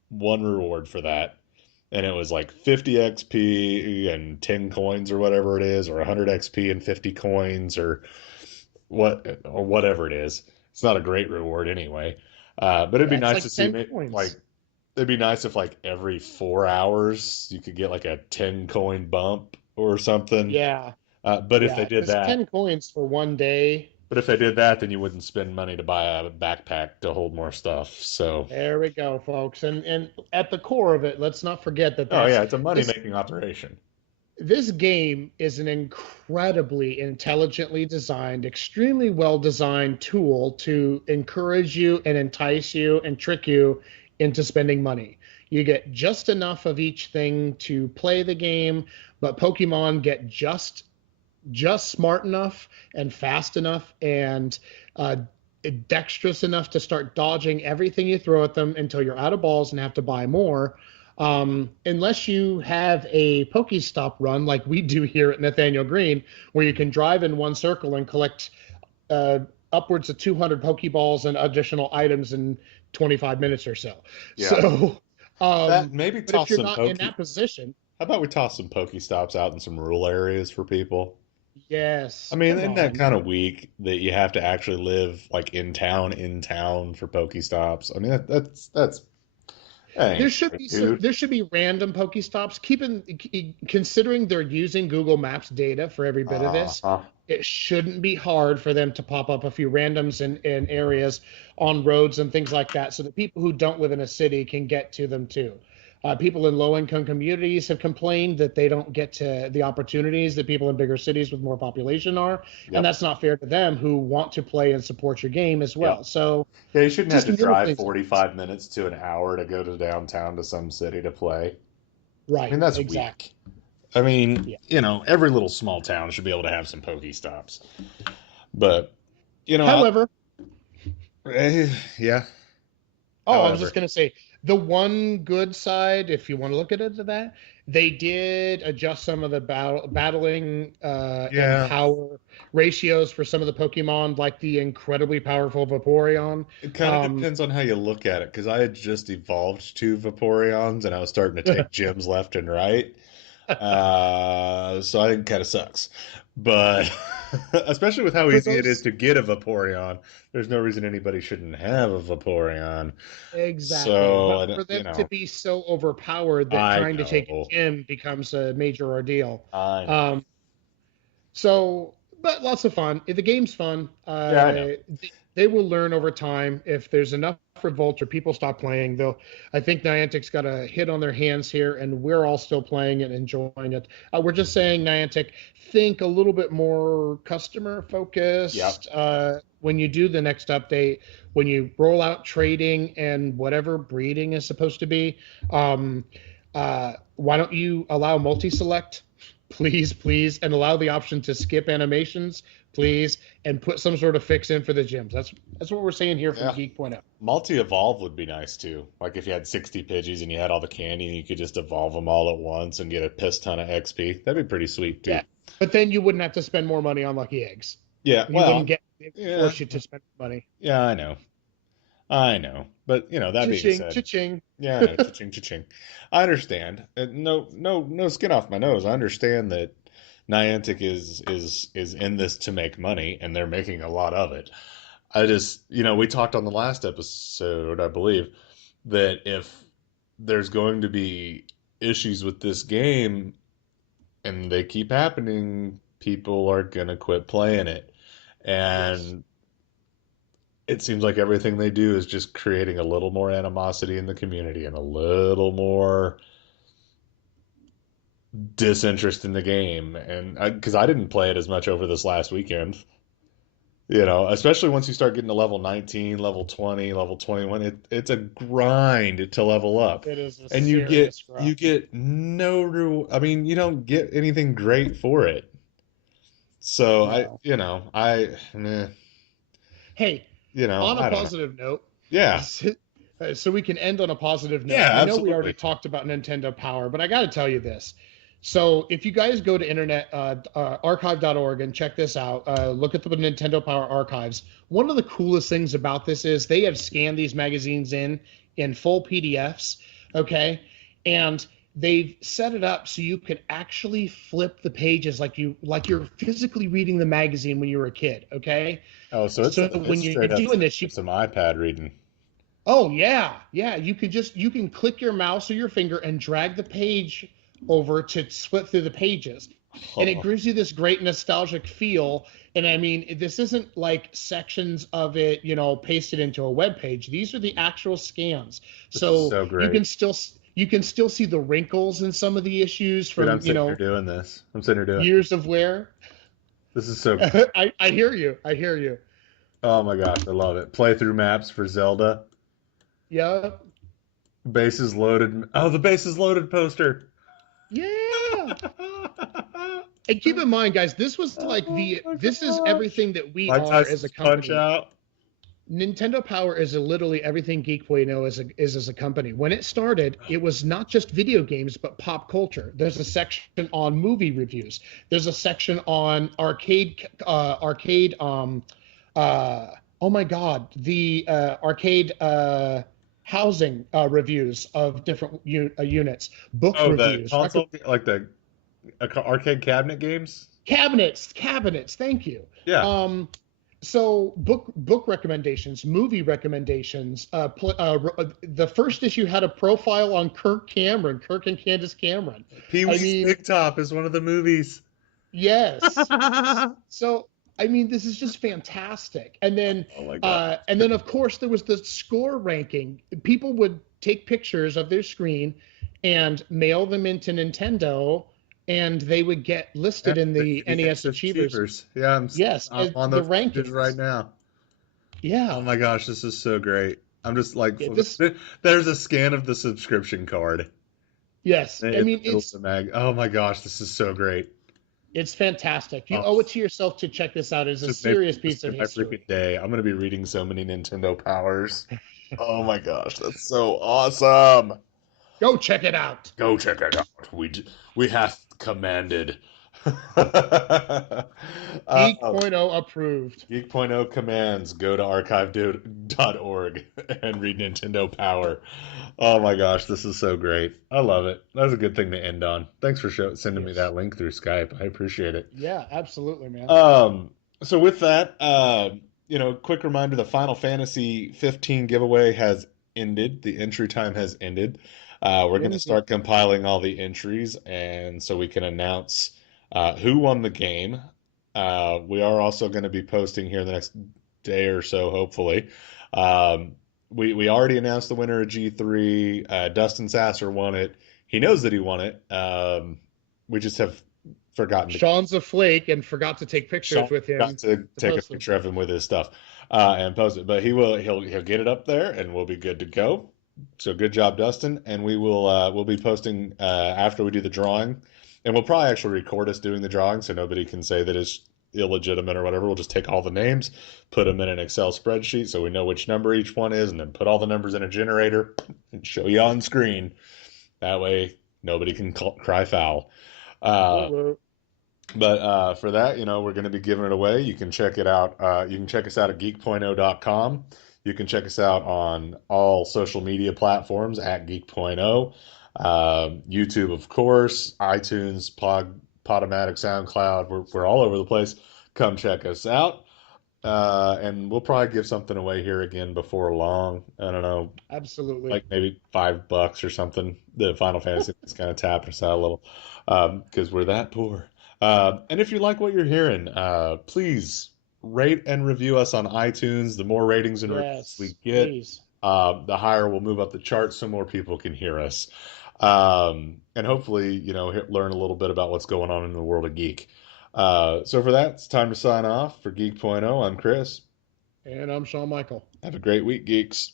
one reward for that. And it was like 50 XP and 10 coins or whatever it is, or 100 XP and 50 coins or whatever it is. It's not a great reward anyway. But it'd be Yeah. It's nice like to see 10 me like coins. it'd be nice if like every 4 hours you could get like a 10 coin bump or something. Yeah. But if they Yeah. did Because that, 10 coins for one day. then you wouldn't spend money to buy a backpack to hold more stuff. So, There we go, folks. And at the core of it, let's not forget that oh that's yeah, it's a money this making operation. this game is an incredibly intelligently designed, extremely well designed tool to encourage you and entice you and trick you into spending money. You get just enough of each thing to play the game, but Pokemon get just smart enough and fast enough and uh, dexterous enough to start dodging everything you throw at them until you're out of balls and have to buy more. Unless you have a Pokestop run like we do here at Nathaniel Green, where you can drive in one circle and collect uh, upwards of 200 Pokeballs and additional items in 25 minutes or so. Yeah. So, That maybe but if toss you're some not in Poke. that position, How about we toss some Pokestops out in some rural areas for people? Yes, I mean, come isn't that on. kind of weak that you have to actually live like in town for Pokestops? I mean, that ain't right, dude. There should be random Pokestops. Considering they're using Google Maps data for every bit of this, Uh-huh. it shouldn't be hard for them to pop up a few randoms in areas on roads and things like that, so that people who don't live in a city can get to them too. People in low-income communities have complained that they don't get to the opportunities that people in bigger cities with more population are, and Yep. that's not fair to them who want to play and support your game as Yep. well. So Yeah, you shouldn't have just to little drive things like this. 45 minutes to an hour to go to downtown to some city to play. I mean, Right, that's exactly. weak. I mean, Yeah. every little small town should be able to have some Pokestops. But, I, However, yeah, oh, I was however, just going to say the one good side, if you want to look at it to that, they did adjust some of the battling and yeah, power ratios for some of the Pokemon, like the incredibly powerful Vaporeon. it kind of Um, depends on how you look at it, because I had just evolved two Vaporeons and I was starting to take gyms left and right. So I think it kind of sucks. But especially with how for easy it is those to get a Vaporeon, there's no reason anybody shouldn't have a Vaporeon. exactly, So, but for them to be so overpowered that I trying to take a know, gym becomes a major ordeal. I know. Um, So, but lots of fun. The game's fun. Yeah, I know. They will learn over time. If there's enough revolt or people stop playing, they'll. I think Niantic's got a hit on their hands here, and we're all still playing and enjoying it. We're just saying, Niantic, think a little bit more customer Yep. focused. When you do the next update, when you roll out trading and whatever breeding is supposed to be, why don't you allow multi-select? Please, please, and allow the option to skip animations, please, and put some sort of fix in for the gyms. That's what we're saying here from Yeah. Geek.0. Multi-evolve would be nice too. Like if you had 60 Pidgeys and you had all the candy and you could just evolve them all at once and get a piss ton of XP. That'd be pretty sweet too. Yeah, but then you wouldn't have to spend more money on lucky eggs. Yeah, You wouldn't well, get yeah, force you to spend money. yeah, I know. I know. But, that being Cha-ching, said, cha-ching. yeah, I know. Cha-ching, cha-ching. I understand. No, no, no skin off my nose. I understand that Niantic is in this to make money, and they're making a lot of it. I just, we talked on the last episode, I believe, that if there's going to be issues with this game and they keep happening, people are gonna quit playing it. Yes. And it seems like everything they do is just creating a little more animosity in the community and a little more disinterest in the game. And because I didn't play it as much over this last weekend, especially once you start getting to level 19, level 20, level 21, it's a grind to level up. It is a And you get serious you grind. get no I mean, you don't get anything great for it. So No. meh, Hey, on a I don't know. positive note, Yeah. so we can end on a positive note. Yeah, I know we already absolutely. talked about Nintendo Power, but I got to tell you this. So if you guys go to internet archive.org and check this out, look at the Nintendo Power archives. One of the coolest things about this is they have scanned these magazines in full PDFs, okay, and they've set it up so you could actually flip the pages like you're physically reading the magazine when you were a kid, okay. Oh, so So it's when you're straight up doing this, some iPad reading. oh yeah, yeah. You can click your mouse or your finger and drag the page over to split through the pages. And it Oh, gives you this great nostalgic feel. And I mean, this isn't like sections of it, pasted into a web page. These are the actual scans. this is So so great. you can still see the wrinkles in some of the issues Dude, I'm from, sitting here doing this. I'm sitting here doing it. years of wear. This is so I hear you. I hear you. Oh my gosh, I love it. Playthrough maps for Zelda. Yeah. Bases loaded. Oh, the bases loaded poster. Yeah. And keep in mind, guys, this was like Oh my this is gosh. everything that we Mike are as a Tyson's Punch company. Out. Nintendo Power is literally everything Geek.0 is as a company. When it started, it was not just video games, but pop culture. There's a section on movie reviews. There's a section on oh my God, the arcade housing reviews of different units, book Oh, the reviews, record. console, like the arcade cabinet games. Cabinets. Thank you. Yeah. So book recommendations, movie recommendations. The first issue had a profile on Kirk and Candace Cameron. Pee I Wee's mean, Big Top is one of the movies. yes. So I mean, this is just fantastic. Oh my God. And then of course there was the score ranking. People would take pictures of their screen and mail them into Nintendo, and they would get Yeah, listed in the the NES Achievers. Achievers. Yeah, Yes, I'm on the those pages right rankings. now. Oh Yeah, my gosh, this is so great. I'm just like, yeah. This there's a scan of the subscription card Yes, in I the mean middle of the mag. Oh my gosh, this is so great. it's fantastic. You Oh, owe it to yourself to check this out. It's a serious just piece of made my freaking history. day. I'm gonna be reading so many Nintendo powers. Oh my gosh, that's so awesome. Go check it out. Go check it out. We hath commanded. uh, Geek.0 approved. Geek.0 commands go to archive.org and read Nintendo Power. Oh my gosh, this is so great. I love it. That's a good thing to end on. Thanks for sending me Yes. that link through Skype. I appreciate it. Yeah, absolutely, man. So with that, quick reminder: the Final Fantasy 15 giveaway has ended. The entry time has ended. We're going to Indeed. start compiling all the entries, and so we can announce who won the game. We are also going to be posting here in the next day or so, hopefully. Um, we already announced the winner of G3. Dustin Sasser won it. He knows that he won it. We just have forgotten to. Sean's a flake and forgot to take Sean pictures with got him to to take a post them. picture of him with his stuff and post it, but he'll get it up there, and we'll be good to go. So good job, Dustin, and we'll be posting after we do the drawing, and we'll probably actually record us doing the drawing so nobody can say that it's illegitimate or whatever. We'll just take all the names, put them in an Excel spreadsheet so we know which number each one is, and then put all the numbers in a generator and show you on screen. That way, nobody can cry foul. Woo Uh, woo. but for that, we're going to be giving it away. You can check it out. You can check us out at geek.0.com. You can check us out on all social media platforms at geek.0. YouTube, of course, iTunes, Podomatic, SoundCloud. We're all over the place. Come check us out. And we'll probably give something away here again before long. I don't know, Absolutely. like maybe $5 or something. The Final Fantasy is kind of tapping us out a little because we're that poor. And if you like what you're hearing, please rate and review us on iTunes. The more ratings and reviews we Yes, get, please. the higher we'll move up the charts so more people can hear us. And hopefully, learn a little bit about what's going on in the world of geek. So for that, it's time to sign off. For Geek.0, I'm Chris. And I'm Shawn Michael. Have a great week, geeks.